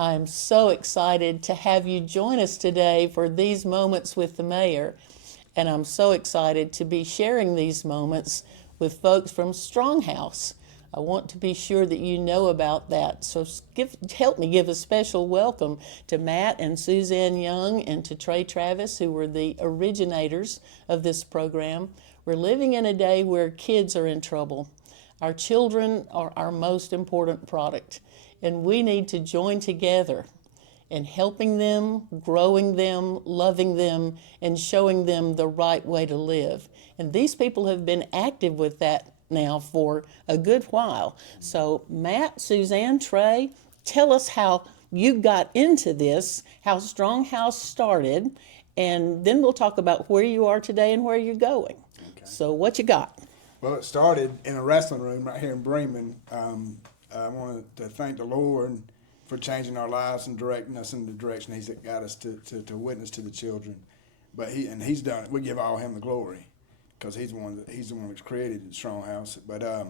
I'm so excited to have you join us today for these moments with the mayor. And I'm so excited to be sharing these moments with folks from Stronghouse. I want to be sure that you know about that. So help me give a special welcome to Matt and Suzanne Young and to Trey Travis, who were the originators of this program. We're living in a day where kids are in trouble. Our children are our most important product, and we need to join together in helping them, growing them, loving them, and showing them the right way to live. And these people have been active with that now for a good while. So Matt, Suzanne, Trey, tell us how you got into this, how Stronghouse started, and then we'll talk about where you are today and where you're going. Okay. So what you got? Well, it started in a wrestling room right here in Bremen. I wanted to thank the Lord for changing our lives and directing us in the direction He's got us to witness to the children. But He's done it. We give all Him the glory because He's the one that's created the Stronghouse. But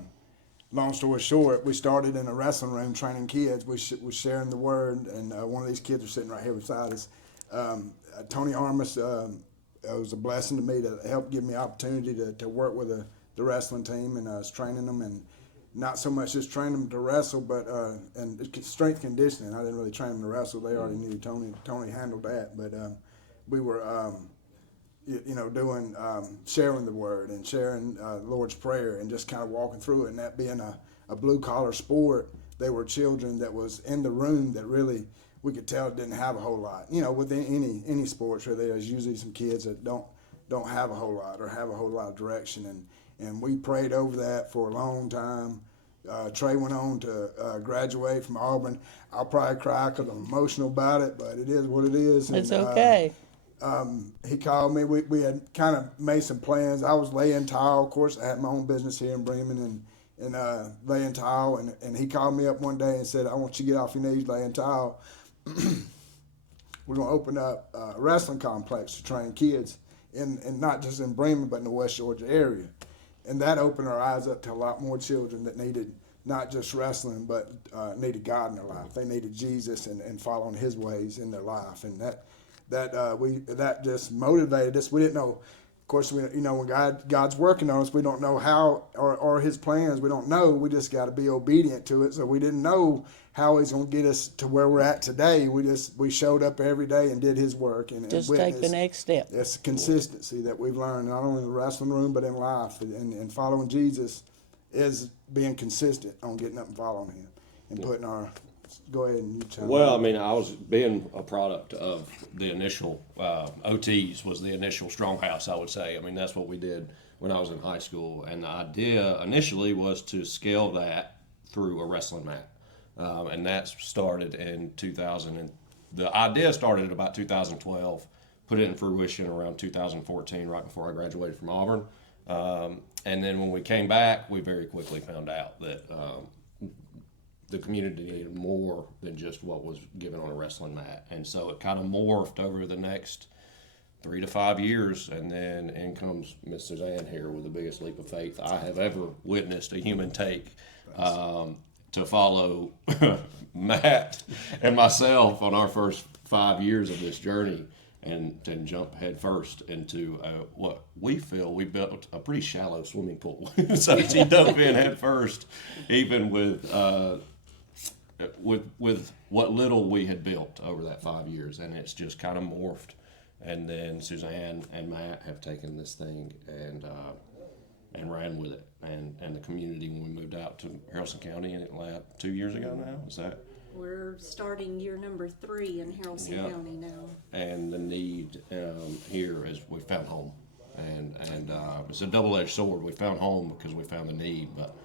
long story short, we started in a wrestling room training kids. We was sharing the word, and one of these kids was sitting right here beside us. Tony Armas. It was a blessing to me to help give me opportunity to work with the wrestling team, and I was training them, and not so much just training them to wrestle, but and strength conditioning. I didn't really train them to wrestle; they already knew. Tony handled that, but we were doing sharing the word and sharing the Lord's Prayer and just kind of walking through it. And that being a blue collar sport, they were children that was in the room that really we could tell didn't have a whole lot. With any sports, where there's usually some kids that don't have a whole lot or have a whole lot of direction, and we prayed over that for a long time. Trey went on to graduate from Auburn. I'll probably cry because I'm emotional about it, but it is what it is. It's okay. He called me. We had kind of made some plans. I was laying tile. Of course, I had my own business here in Bremen and laying tile. And he called me up one day and said, "I want you to get off your knees laying tile. We're going to open up a wrestling complex to train kids, and not just in Bremen, but in the West Georgia area." And that opened our eyes up to a lot more children that needed not just wrestling, but needed God in their life. They needed Jesus and following His ways in their life. And that just motivated us. We didn't know. Of course, when God's working on us, we don't know how or His plans. We don't know. We just got to be obedient to it. So we didn't know how He's going to get us to where we're at today. We showed up every day and did His work and just take the next step. It's consistency that we've learned not only in the wrestling room but in life. And following Jesus is being consistent on getting up and following Him and putting our. Go ahead and you tell me. Well, I mean, I was being a product of the initial OTs was the initial Stronghouse, I would say. I mean, that's what we did when I was in high school. And the idea initially was to scale that through a wrestling mat. And that started in 2000. And the idea started in about 2012, put it in fruition around 2014, right before I graduated from Auburn. And then when we came back, we very quickly found out that the community needed more than just what was given on a wrestling mat. And so it kind of morphed over the next 3 to 5 years. And then in comes Miss Suzanne here with the biggest leap of faith I have ever witnessed a human take to follow Matt and myself on our first 5 years of this journey and jump head first into what we feel we built a pretty shallow swimming pool. So she dove in head first, even with what little we had built over that 5 years, and it's just kind of morphed. And then Suzanne and Matt have taken this thing and ran with it, and the community when we moved out to Haralson County 2 years ago now. Is that? We're starting year number 3 in Haralson County now. And the need here is we found home, and it's a double-edged sword. We found home because we found the need, but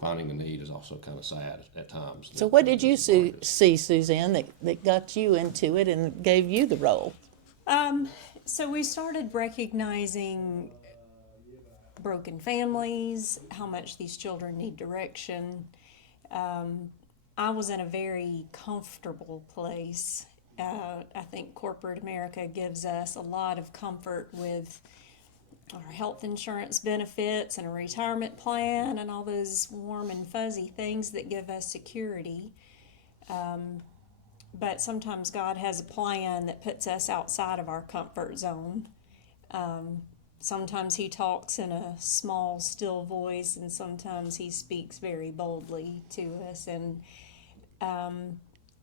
finding the need is also kind of sad at times. So what did you see, Suzanne, that got you into it and gave you the role? So we started recognizing broken families, how much these children need direction. I was in a very comfortable place. I think corporate America gives us a lot of comfort with our health insurance benefits and a retirement plan and all those warm and fuzzy things that give us security. but sometimes God has a plan that puts us outside of our comfort zone. Sometimes he talks in a small, still voice, and sometimes he speaks very boldly to us. And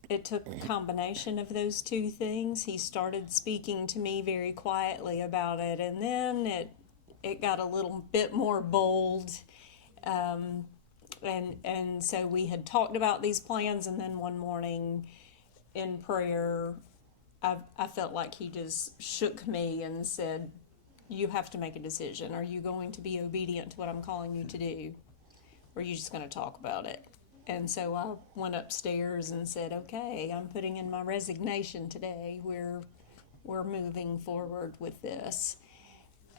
it took a combination of those two things. He started speaking to me very quietly about it, and then it got a little bit more bold. And so we had talked about these plans, and then one morning in prayer, I felt like he just shook me and said, "You have to make a decision. Are you going to be obedient to what I'm calling you to do? Or are you just going to talk about it?" And so I went upstairs and said, "Okay, I'm putting in my resignation today. We're moving forward with this."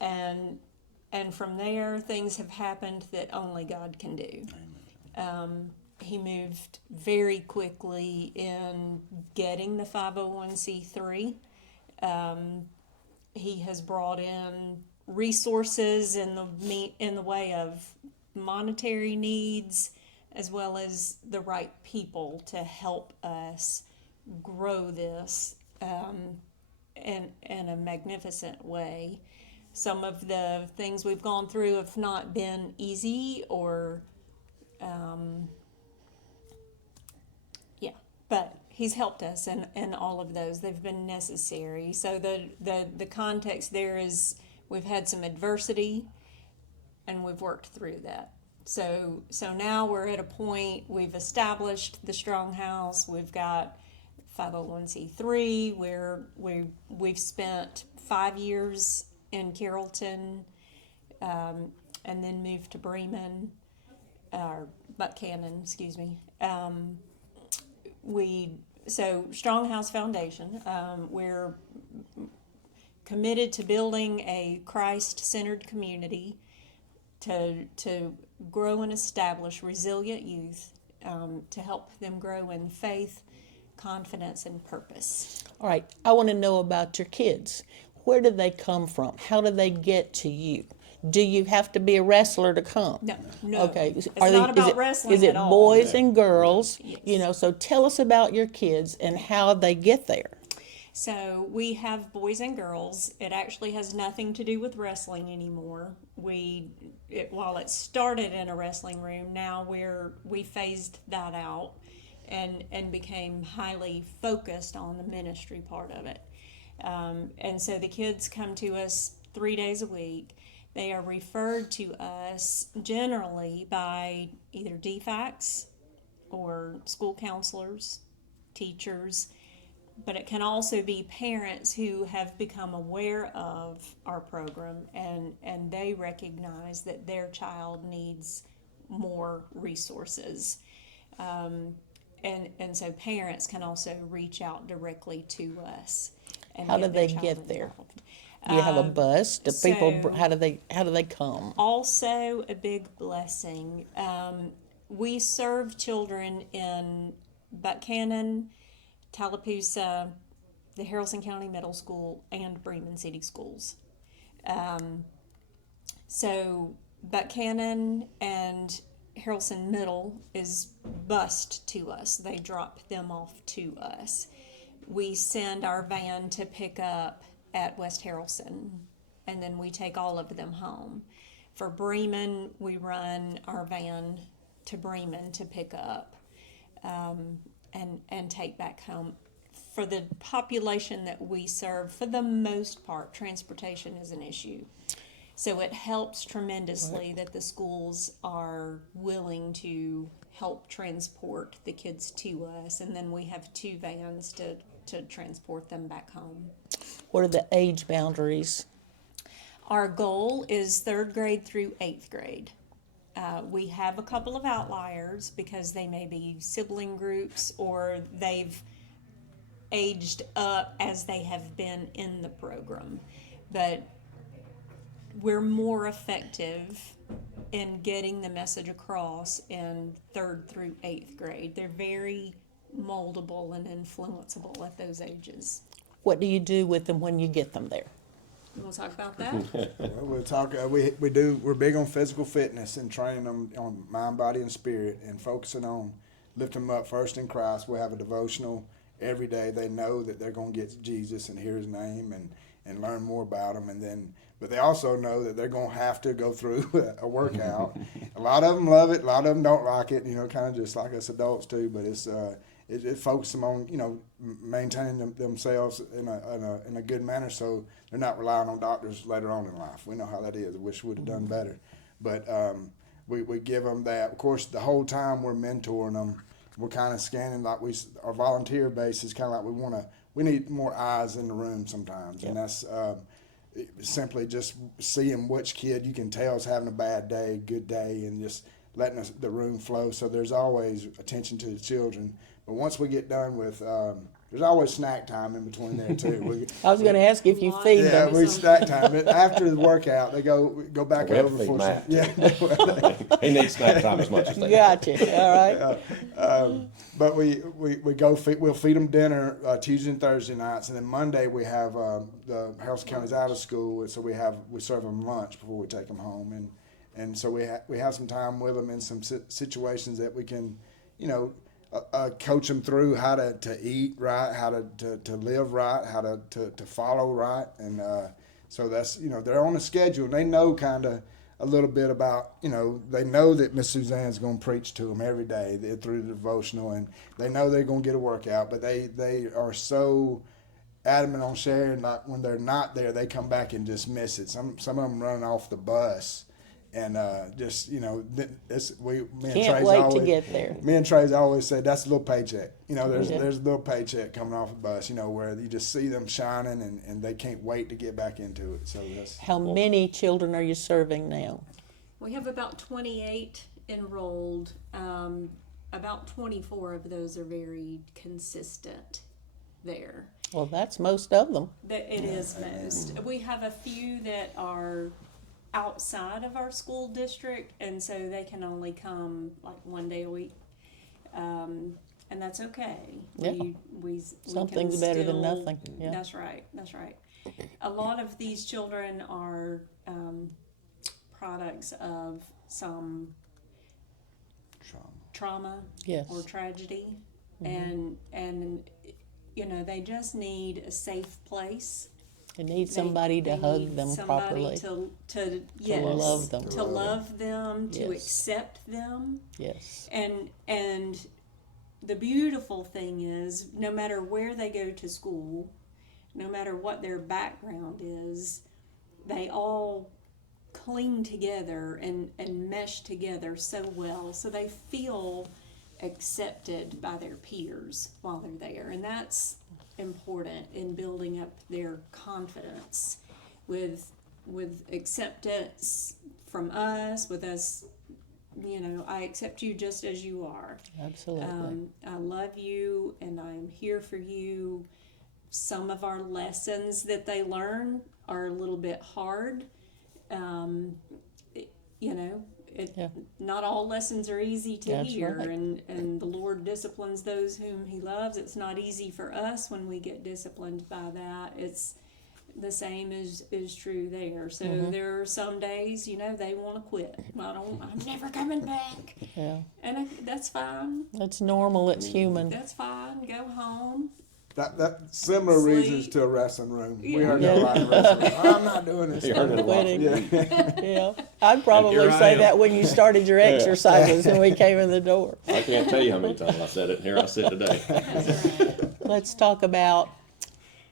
And from there, things have happened that only God can do. He moved very quickly in getting the 501c3. He has brought in resources in the way of monetary needs, as well as the right people to help us grow this in a magnificent way. Some of the things we've gone through have not been easy or but he's helped us in all of those. They've been necessary. So the context there is we've had some adversity and we've worked through that. So now we're at a point, we've established the Strong House, we've got 501c3, where we've spent 5 years in Carrollton, and then moved to Bremen, or Buchanan, excuse me. So Strong House Foundation, we're committed to building a Christ-centered community to grow and establish resilient youth, to help them grow in faith, confidence, and purpose. All right, I want to know about your kids. Where do they come from? How do they get to you? Do you have to be a wrestler to come? No. Okay. It's not about wrestling Is it at all. boys and girls? Yes. So tell us about your kids and how they get there. So we have boys and girls. It actually has nothing to do with wrestling anymore. While it started in a wrestling room, now we phased that out and became highly focused on the ministry part of it. And so the kids come to us 3 days a week. They are referred to us generally by either DFACs or school counselors, teachers, but it can also be parents who have become aware of our program and they recognize that their child needs more resources. And so parents can also reach out directly to us. And How do get their they child get there? involved. Do you have a bus? Do people? so- How do they come? Also a big blessing. We serve children in Buchanan, Tallapoosa, the Haralson County Middle School, and Bremen City Schools. So Buchanan and Haralson Middle is bused to us. They drop them off to us. We send our van to pick up at West Haralson, and then we take all of them home. For Bremen, we run our van to Bremen to pick up and take back home. For the population that we serve, for the most part, transportation is an issue. So it helps tremendously that the schools are willing to help transport the kids to us, and then we have 2 vans to transport them back home. What are the age boundaries? Our goal is 3rd grade through 8th grade. We have a couple of outliers because they may be sibling groups or they've aged up as they have been in the program. But we're more effective in getting the message across in 3rd through 8th grade. They're very moldable and influenceable at those ages. What do you do with them when you get them there? You want to talk about that? Well, we'll talk. We're big on physical fitness and training them on mind, body, and spirit, and focusing on lifting them up first in Christ. We'll have a devotional every day they know that they're going to get Jesus and hear his name and learn more about him. And then, but they also know that they're going to have to go through a workout. A lot of them love it. A lot of them don't like it, kind of just like us adults too. But it focuses them on, maintaining themselves in a good manner, so they're not relying on doctors later on in life. We know how that is. I wish we'd have done better. But we give them that. Of course, the whole time we're mentoring them, we're kind of scanning, like our volunteer base is kind of like we need more eyes in the room sometimes. And that's simply just seeing which kid you can tell is having a bad day, good day, and just letting the room flow. So there's always attention to the children. But once we get done with, there's always snack time in between there too. I was going to ask if you feed Yeah, them. we snack time. After the workout, they go back We have over to feed for Matt. Yeah. He needs snack time as much as they do. Gotcha. All right. But we'll feed them dinner Tuesday and Thursday nights, and then Monday we have the Harrison County's out of school, so we serve them lunch before we take them home, and so we have some time with them in some situations that we can, coach them through how to eat right, how to live right, how to follow right, and so that's they're on a schedule and they know kind of a little bit about they know that Miss Suzanne's going to preach to them every day through the devotional, and they know they're going to get a workout, but they are so adamant on sharing. Like when they're not there, they come back and just miss it. Some of them running off the bus. And just me and Can't Trey's wait always, to get there. Me and Trey's always say that's a little paycheck. There's Yeah. there's a little paycheck coming off a bus. Where you just see them shining and they can't wait to get back into it. So that's How many children are you serving now? We have about 28 enrolled. About 24 of those are very consistent there. Well, that's most of them. It is most. We have a few that are outside of our school district, and so they can only come like one day a week, and that's okay. Yeah. We Something's can better than still- nothing. Yeah. That's right. A lot of these children are products of some trauma Yes. or tragedy, and they just need a safe place. They need somebody to hug need them somebody properly. to yes, love them. to love them, to Yes. accept them, Yes. and the beautiful thing is, no matter where they go to school, no matter what their background is, they all cling together and mesh together so well, so they feel accepted by their peers while they're there, and that's important in building up their confidence with acceptance from us, with us, I accept you just as you are. Absolutely. I love you and I'm here for you. Some of our lessons that they learn are a little bit hard. Yeah. Not all lessons are easy to That's hear, right. and the Lord disciplines those whom He loves. It's not easy for us when we get disciplined by that. It's the same is true there. So there are some days, they want to quit. I'm never coming back, Yeah. and that's fine. That's normal. It's human. That's fine. Go home. that similar Sleep. reasons to a wrestling room. We Yeah. heard that a lot in wrestling room. I'm not doing this. You heard it a lot. Quitting. Yeah. Yeah. I'd probably here I say am. that when you started your exercises when we came in the door. I can't tell you how many times I said it, and here I sit today. Let's talk about,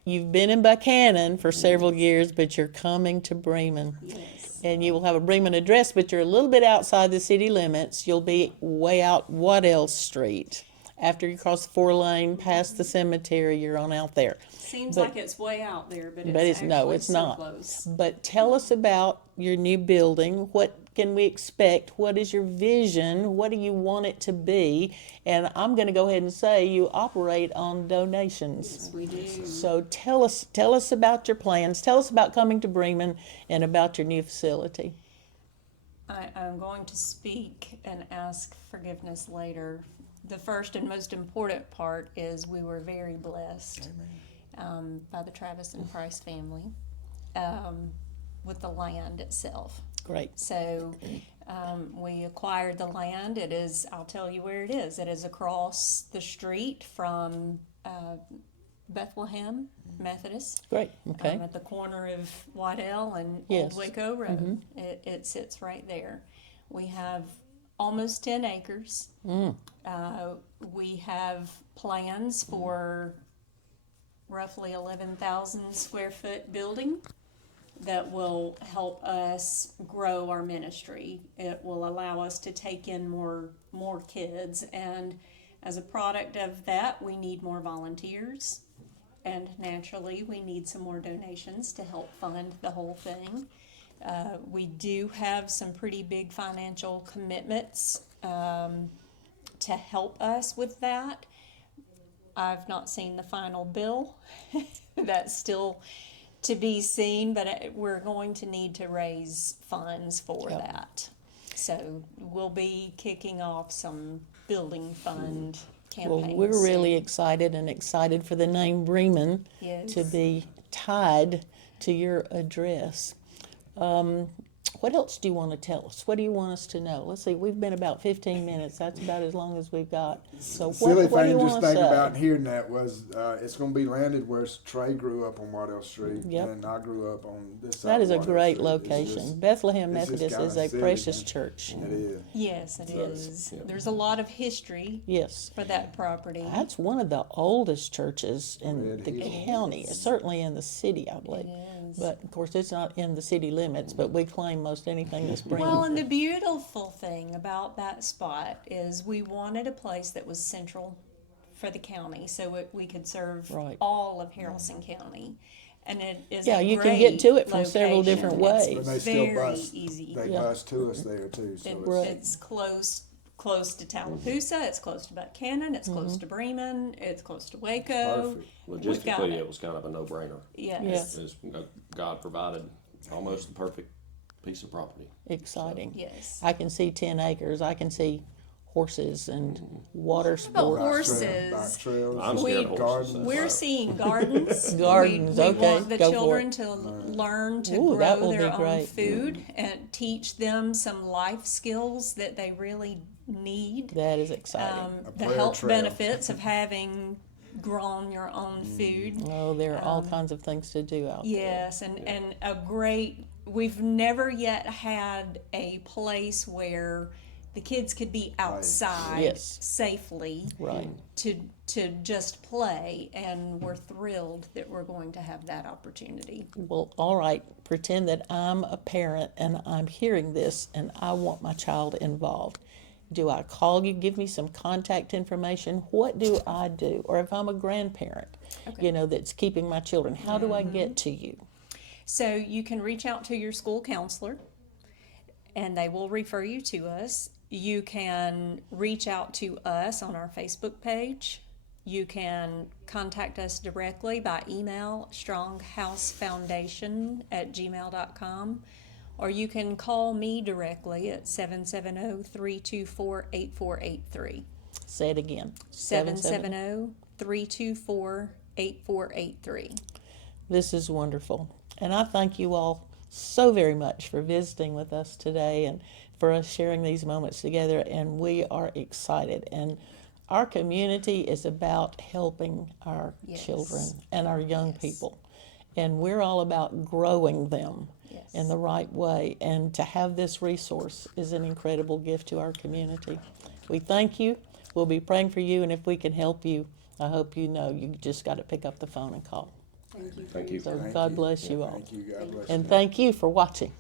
you've been in Buchanan for several years, but you're coming to Bremen. Yes. And you will have a Bremen address, but you're a little bit outside the city limits. You'll be way out Waddell Street. After you cross the 4-lane past the cemetery, you're on out there. Seems But- like it's way out there, but it's no, actually it's so not. close. But tell us about your new building. What can we expect? What is your vision? What do you want it to be? And I'm going to go ahead and say you operate on donations. Yes, we do. So tell us about your plans. Tell us about coming to Bremen and about your new facility. I'm going to speak and ask forgiveness later. The first and most important part is we were very blessed by the Travis and Price family with the land itself. Great. So we acquired the land. It is, I'll tell you where it is. It is across the street from Bethlehem Methodist. Great. Okay. At the corner of Waddell and Yes. Old Waco Road. It sits right there. We have almost 10 acres. We have plans for roughly 11,000 square foot building that will help us grow our ministry. It will allow us to take in more kids, and as a product of that, we need more volunteers, and naturally we need some more donations to help fund the whole thing. We do have some pretty big financial commitments to help us with that. I've not seen the final bill. That's still to be seen, but we're going to need to raise funds for that. So we'll be kicking off some building fund campaigns. Well, we're really excited for the name Bremen Yes. to be tied to your address. What else do you want to tell us? What do you want us to know? Let's see, we've been about 15 minutes. That's about as long as we've got. So Silly what do you thing just want to thinking say? about hearing that was it's going to be landed where Trey grew up on Waddell Street, Yep. and I grew up on this side. That of is a Waddell great Street. location. Bethlehem it's just Methodist is kinda a silly. precious church. It is. Yes, it is. yeah. There's a lot of history Yes. for that property. That's one of the oldest churches in Red the Hills. county, certainly in the city, I believe. It is. But of course, it's not in the city limits, but we claim most anything that's Bremen. Well, and the beautiful thing about that spot is we wanted a place that was central for the county, so we could serve Right. all of Harrelson County. And it is Yeah, a you can get to it from great several different location. But ways. they still Very bus. easy. They Yeah. bus to us there too. So Right. It's close to Tallapoosa, it's close to Buchanan, it's close to Bremen, it's close to Waco. perfect. We've got Logistically, it. it was kind of a no-brainer. Yes. It's, God provided almost the perfect piece of property. Exciting. Yes. I can see 10 acres. I can see horses and water About sports. horses. Bike trails. I'm We- scared of horses. Gardens. We're seeing gardens. Gardens, we okay, want the go for children to learn to Ooh, that grow will their be own great. food and teach them some life skills that they really need. That is exciting. The prayer health trail. benefits of having grown your own food. Oh, there are all kinds of things to do out there. Yes, and a great, we've never yet had a place where the kids could be outside Yes. safely Right. to just play, and we're thrilled that we're going to have that opportunity. Well, all right. Pretend that I'm a parent and I'm hearing this and I want my child involved. Do I call you? Give me some contact information. What do I do? Or if I'm a grandparent, that's keeping my children, how do I get to you? So you can reach out to your school counselor and they will refer you to us. You can reach out to us on our Facebook page. You can contact us directly by email, stronghousefoundation@gmail.com, or you can call me directly at 770-324-8483. Say it again. 770-324-8483. This is wonderful. And I thank you all so very much for visiting with us today and for us sharing these moments together. And we are excited. And our community is about helping our Yes. children and our young people. And we're all about growing them Yes. in the right way. And to have this resource is an incredible gift to our community. We thank you. We'll be praying for you. And if we can help you, I hope you know you just got to pick up the phone and call. Thank you. Thank you. So Thank God you. bless you all. Thank you. God bless And you. thank you for watching.